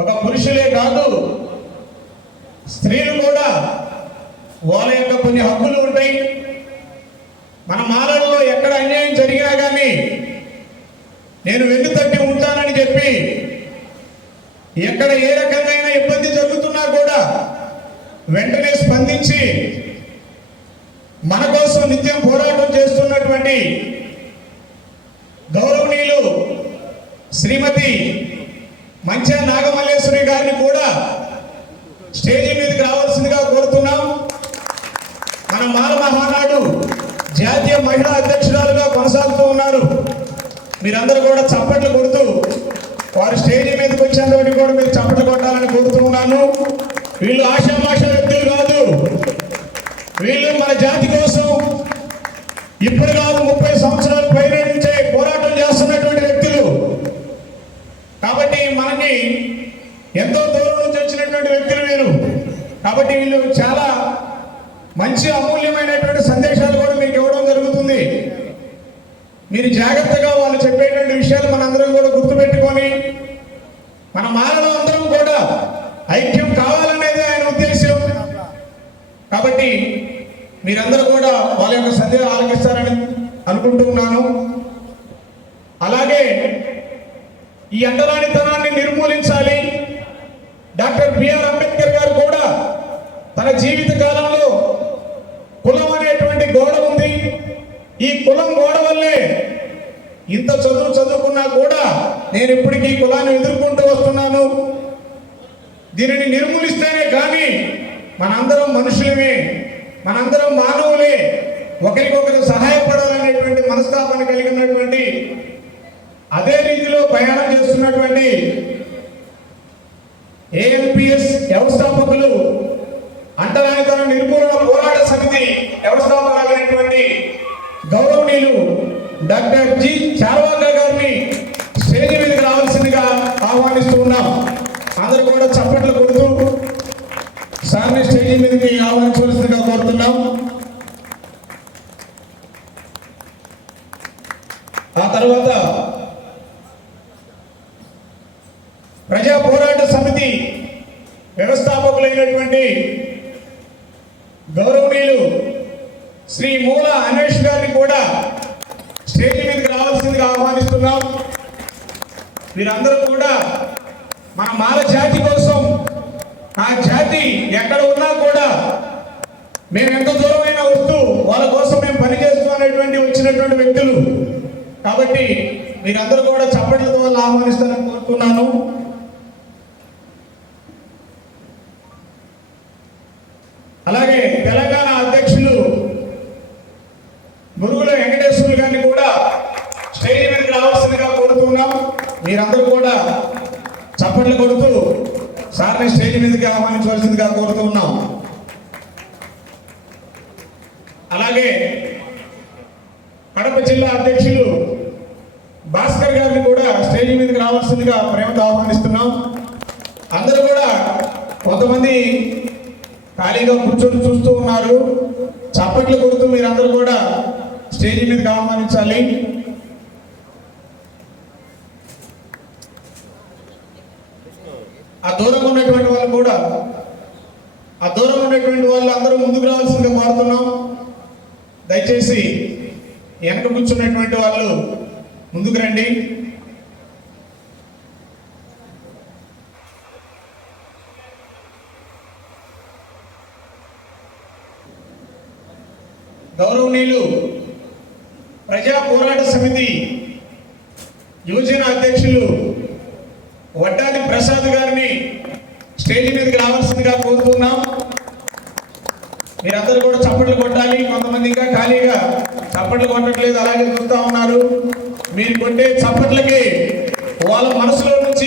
ఒక పురుషులే కాదు, స్త్రీలు కూడా వాళ్ళ యొక్క కొన్ని హక్కులు ఉంటాయి. మన మాలల్లో ఎక్కడ అన్యాయం జరిగినా కానీ నేను వెన్ను తట్టి ఉంటానని చెప్పి, ఎక్కడ ఏ రకంగా ఇబ్బంది జరుగుతున్నా కూడా వెంటనే స్పందించి మన కోసం నిత్యం పోరాటం చేస్తున్నటువంటి గౌరవనీయులు శ్రీమతి మంచా నాగమల్లేశ్వరి గారిని కూడా స్టేజీ మీదకి రావాల్సిందిగా కోరుతున్నాం. మన మాల మహానాడు జాతీయ మహిళా అధ్యక్షురాలుగా కొనసాగుతూ ఉన్నారు. మీరందరూ కూడా చప్పట్లు కొడుతూ వారు స్టేజీ మీదకి వచ్చేందుకు కూడా మీరు చప్పట్లు కొట్టాలని కోరుతూ ఉన్నాను. వీళ్ళు ఆశామాష వ్యక్తులు కాదు, వీళ్ళు మన జాతి కోసం ఇప్పుడు కాదు 30 సంవత్సరాల పైన నుంచే పోరాటం చేస్తున్నటువంటి వ్యక్తులు. కాబట్టి మనకి ఎంతో దూరం నుంచి వచ్చినటువంటి వ్యక్తులు వీరు. కాబట్టి వీళ్ళు చాలా మంచి అమూల్యమైనటువంటి సందేశాలు కూడా మీకు ఇవ్వడం జరుగుతుంది. మీరు జాగ్రత్తగా వాళ్ళు చెప్పేటువంటి విషయాలు మనందరం కూడా గుర్తుపెట్టుకొని మన మానవ అందరం కూడా ఐక్యం కావాలనేది ఆయన ఉద్దేశం. కాబట్టి మీరందరూ కూడా వాళ్ళ యొక్క సందేహం ఆలకిస్తారని అనుకుంటున్నాను. అలాగే ఈ అంటరానితనాన్ని నిర్మూలించాలి. డాక్టర్ బిఆర్ అంబేద్కర్ గారు కూడా తన జీవిత కాలంలో కులం అనేటువంటి గోడ ఉంది. ఈ కులం గోడ వల్లే ఇంత చదువుకున్నా కూడా నేను ఇప్పటికీ కులాన్ని ఎదుర్కొంటూ వస్తున్నాను. దీనిని నిర్మూలిస్తేనే కానీ మనందరం మనుషులమే, మనందరం మానవులే, ఒకరికొకరు సహాయపడాలనేటువంటి మనస్తాపాన్ని కలిగి ఉన్నటువంటి, అదే రీతిలో ప్రయాణం చేస్తున్నటువంటి ఏఎన్పిఎస్ వ్యవస్థాపకులు, అంటరానితన నిర్మూలన పోరాట సమితి వ్యవస్థాపకులైనటువంటి గౌరవనీయులు డాక్టర్ జి చార్వాక గారిని స్టేజీ మీదకి రావాల్సిందిగా ఆహ్వానిస్తూ ఉన్నాం. అందరూ కూడా చప్పట్లు కొడుతూ సార్ని స్టేజీ మీదకి ఆహ్వానించవలసిందిగా కోరుతున్నాం. ఆ తర్వాత ప్రజా పోరాట సమితి వ్యవస్థాపకులైనటువంటి గౌరవనీయులు శ్రీ మూల అన్వేష్ గారిని కూడా స్టేజీ మీదకి రావాల్సిందిగా ఆహ్వానిస్తున్నాం. వీరందరూ కూడా మన మాల జాతి కోసం, ఆ జాతి ఎక్కడ ఉన్నా కూడా మేము ఎంత దూరమైనా వస్తూ వాళ్ళ కోసం మేము పనిచేస్తూ అనేటువంటి వచ్చినటువంటి వ్యక్తులు. కాబట్టి మీరందరూ కూడా చప్పట్లతో వాళ్ళు ఆహ్వానిస్తారని కోరుతున్నాను. అలాగే తెలంగాణ అధ్యక్షులు మురుగుల వెంకటేశ్వర్లు గారిని కూడా స్టేజీ మీదకి రావాల్సిందిగా కోరుతున్నాం. మీరందరూ కూడా చప్పట్లు కొడుతూ సార్ని స్టేజీ మీదకి ఆహ్వానించవలసిందిగా కోరుతున్నాం. అలాగే కడప జిల్లా అధ్యక్షులు భాస్కర్ గారిని కూడా స్టేజీ మీదకి రావాల్సిందిగా ప్రేమతో ఆహ్వానిస్తున్నాం. అందరూ కూడా కొంతమంది ఖాళీగా కూర్చొని చూస్తూ ఉన్నారు. చప్పట్లు కొడుతూ మీరందరూ కూడా స్టేజీ మీదకి ఆహ్వానించాలి. ఆ దూరంగా ఉన్నటువంటి వాళ్ళు అందరూ ముందుకు రావాల్సిందిగా కోరుతున్నాం. దయచేసి వెనక కూర్చున్నటువంటి వాళ్ళు ముందుకు రండి. గౌరవనీయులు ప్రజా పోరాట సమితి యువజన అధ్యక్షులు వడ్డాది ప్రసాద్ గారిని స్టేజీ మీదకి రావాల్సిందిగా కోరుతున్నాం. మీరందరూ కూడా చప్పట్లు కొట్టాలి. కొంతమంది ఇంకా ఖాళీగా చప్పట్లు కొట్టట్లేదు, అలాగే చూస్తూ ఉన్నారు. మీరు కొట్టే చప్పట్లకి వాళ్ళ మనసులో నుంచి